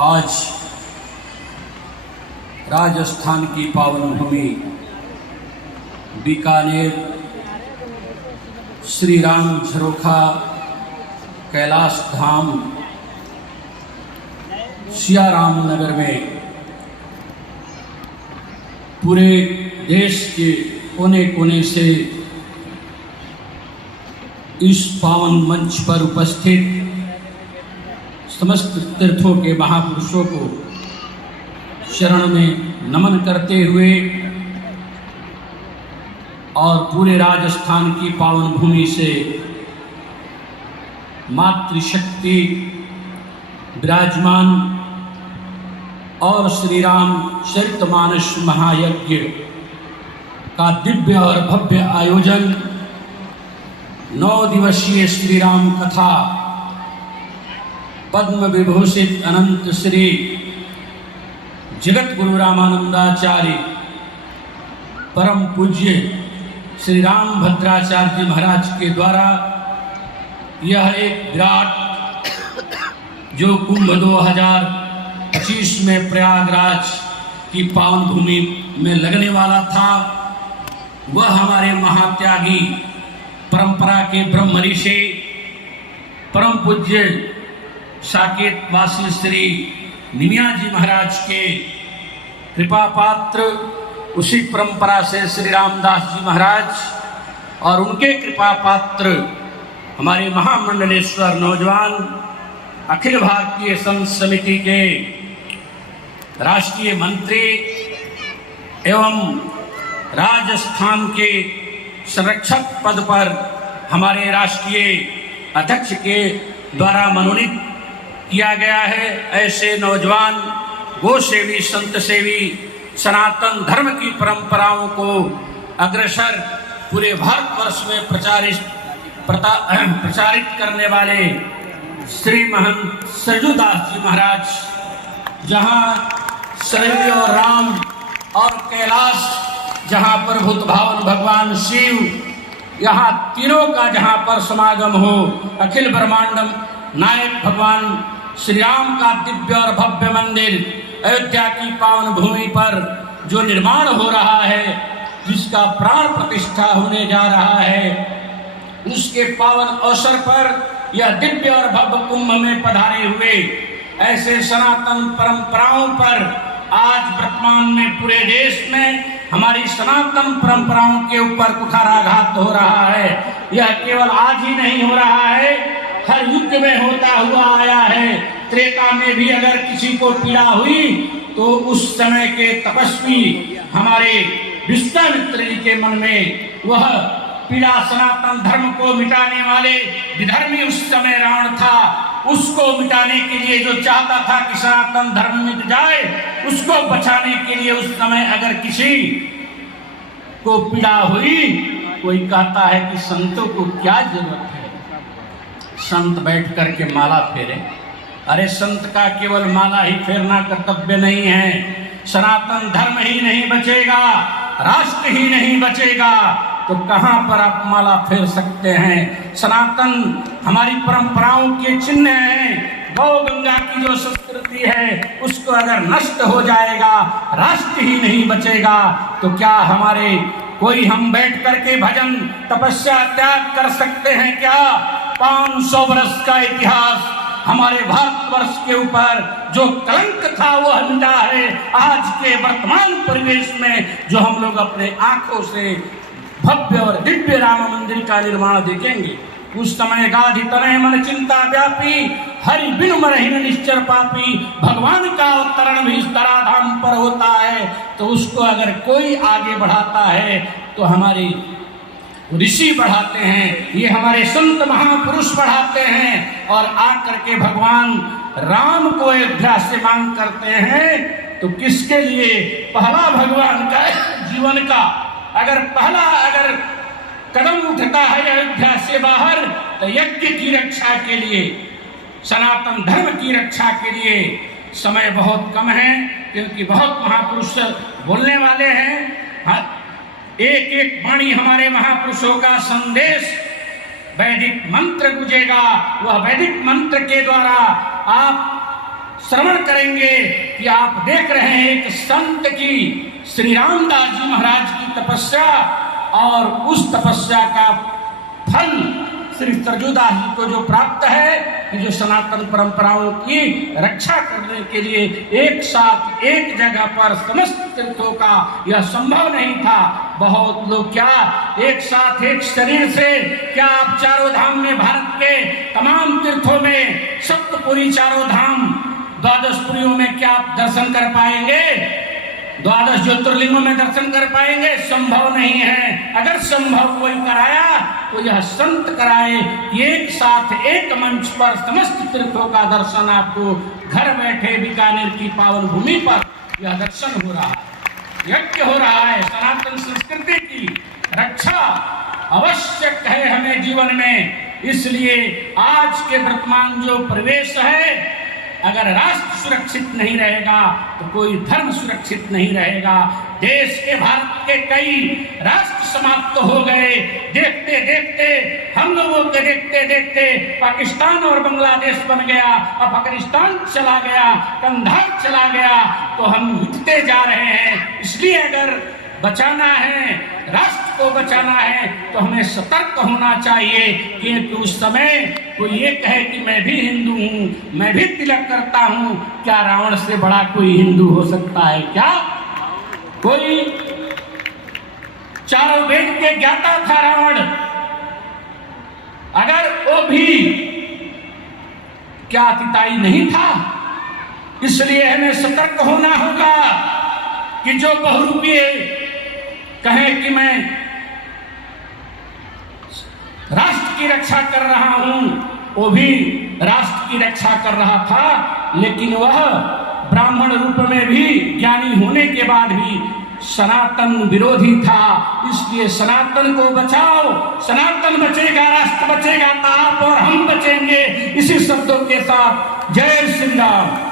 आज राजस्थान की पावन भूमि बीकानेर श्री राम झरोखा कैलाश धाम सियाराम नगर में पूरे देश के कोने कोने से इस पावन मंच पर उपस्थित समस्त तीर्थों के महापुरुषों को शरण में नमन करते हुए और पूरे राजस्थान की पावन भूमि से मातृशक्ति विराजमान और श्री राम चरितमानस महायज्ञ का दिव्य और भव्य आयोजन 9 दिवसीय श्री राम कथा पद्म विभूषित अनंत श्री जगत गुरु रामानंदाचार्य परम पूज्य श्री राम भद्राचार्य जी महाराज के द्वारा यह एक विराट जो कुंभ 2025 में प्रयागराज की पावन भूमि में लगने वाला था, वह हमारे महात्यागी परंपरा के ब्रह्म ऋषि परम पूज्य साकेत वासी श्री निमिया जी महाराज के कृपा पात्र, उसी परंपरा से श्री रामदास जी महाराज और उनके कृपा पात्र हमारे महामंडलेश्वर नौजवान अखिल भारतीय संत समिति के राष्ट्रीय मंत्री एवं राजस्थान के संरक्षक पद पर हमारे राष्ट्रीय अध्यक्ष के द्वारा मनोनीत किया गया है। ऐसे नौजवान गो सेवी संत सेवी सनातन धर्म की परंपराओं को अग्रसर पूरे भारतवर्ष में प्रचारित करने वाले श्री महंत सरजूदास जी महाराज, जहाँ सरयू और राम और कैलाश, जहाँ पर भूत भावन भगवान शिव, यहाँ तीनों का जहाँ पर समागम हो, अखिल ब्रह्मांडम नायक भगवान श्री राम का दिव्य और भव्य मंदिर अयोध्या की पावन भूमि पर जो निर्माण हो रहा है, जिसका प्राण प्रतिष्ठा होने जा रहा है, उसके पावन अवसर पर यह दिव्य और भव्य कुंभ में पधारे हुए ऐसे सनातन परंपराओं पर आज वर्तमान में पूरे देश में हमारी सनातन परंपराओं के ऊपर कुठाराघात हो रहा है। यह केवल आज ही नहीं हो रहा है, हर युग में होता हुआ आया है। त्रेता में भी अगर किसी को पीड़ा हुई तो उस समय के तपस्वी हमारे विश्वामित्र जी के मन में वह पीड़ा, सनातन धर्म को मिटाने वाले विधर्मी उस समय रावण था, उसको मिटाने के लिए जो चाहता था कि सनातन धर्म मिट जाए, उसको बचाने के लिए उस समय अगर किसी को पीड़ा हुई, कोई कहता है कि संतों को क्या जरूरत है, संत बैठ करके माला फेरे। अरे संत का केवल माला ही फेरना कर्तव्य नहीं है, सनातन धर्म ही नहीं बचेगा, राष्ट्र ही नहीं बचेगा तो कहाँ पर आप माला फेर सकते हैं। सनातन हमारी परंपराओं के चिन्ह हैं, गौ गंगा की जो संस्कृति है उसको अगर नष्ट हो जाएगा, राष्ट्र ही नहीं बचेगा तो क्या हमारे कोई हम बैठ करके भजन तपस्या त्याग कर सकते हैं क्या? 500 वर्ष का इतिहास हमारे भारतवर्ष के ऊपर जो कलंक था वह मिटा है। आज के वर्तमान परिवेश में जो हम लोग अपने आंखों से भव्य और दिव्य राम मंदिर का निर्माण देखेंगे, उस समय गाधि तनय मन चिंता व्यापी, हरि बिनु मरहिन निश्चर पापी। भगवान का अवतरण भी इस धराधाम पर होता है, तो उसको अगर कोई आगे बढ़ाता है तो हमारे ऋषि बढ़ाते हैं, ये हमारे संत महापुरुष बढ़ाते हैं और आकर के भगवान राम को अयोध्या से मांग करते हैं। तो किसके लिए? पहला भगवान का जीवन का अगर कदम उठता है अयोध्या से बाहर तो यज्ञ की रक्षा के लिए, सनातन धर्म की रक्षा के लिए। समय बहुत कम है क्योंकि बहुत महापुरुष बोलने वाले हैं। एक एक वाणी हमारे महापुरुषों का संदेश वैदिक मंत्र गुजेगा, वह वैदिक मंत्र के द्वारा आप श्रवण करेंगे कि आप देख रहे हैं एक संत की, श्री रामदास जी महाराज की तपस्या, और उस तपस्या का फल श्री सरजूदास जी को जो प्राप्त है कि जो सनातन परंपराओं की रक्षा करने के लिए एक साथ एक जगह पर समस्त तीर्थों का यह संभव नहीं था। बहुत लोग क्या एक साथ एक शरीर से क्या आप चारों धाम में, भारत के तमाम तीर्थों में, सप्तपुरी चारों धाम, द्वादश पुरियों में क्या आप दर्शन कर पाएंगे? द्वादश ज्योतिर्लिंगों में दर्शन कर पाएंगे? संभव नहीं है। अगर संभव कोई कराया तो यह संत कराए। एक साथ एक मंच पर समस्त तीर्थों का दर्शन आपको घर बैठे बीकानेर की पावन भूमि पर यह दर्शन हो रहा है, यज्ञ हो रहा है। सनातन संस्कृति की रक्षा आवश्यक है हमें जीवन में। इसलिए आज के वर्तमान जो प्रवेश है, अगर राष्ट्र सुरक्षित नहीं रहेगा तो कोई धर्म सुरक्षित नहीं रहेगा। देश के, भारत के कई राष्ट्र समाप्त हो गए। देखते देखते, हम लोगों के देखते देखते पाकिस्तान और बांग्लादेश बन गया, अफगानिस्तान चला गया, कंधार चला गया, तो हम मिटते जा रहे हैं। इसलिए अगर बचाना है, राष्ट्र को बचाना है, तो हमें सतर्क होना चाहिए कि उस समय कोई ये कहे कि मैं भी हिंदू हूँ, मैं भी तिलक करता हूँ। क्या रावण से बड़ा कोई हिंदू हो सकता है क्या? कोई चारों वेद के ज्ञाता था रावण, अगर वो भी क्या अतिताई नहीं था? इसलिए हमें सतर्क होना होगा कि जो बहुरूपीय कहे कि मैं राष्ट्र की रक्षा कर रहा हूं, वो भी राष्ट्र की रक्षा कर रहा था, लेकिन वह ब्राह्मण रूप में भी ज्ञानी होने के बाद भी सनातन विरोधी था। इसलिए सनातन को बचाओ, सनातन बचेगा, राष्ट्र बचेगा, तो आप और हम बचेंगे। इसी शब्दों के साथ जय श्री राम।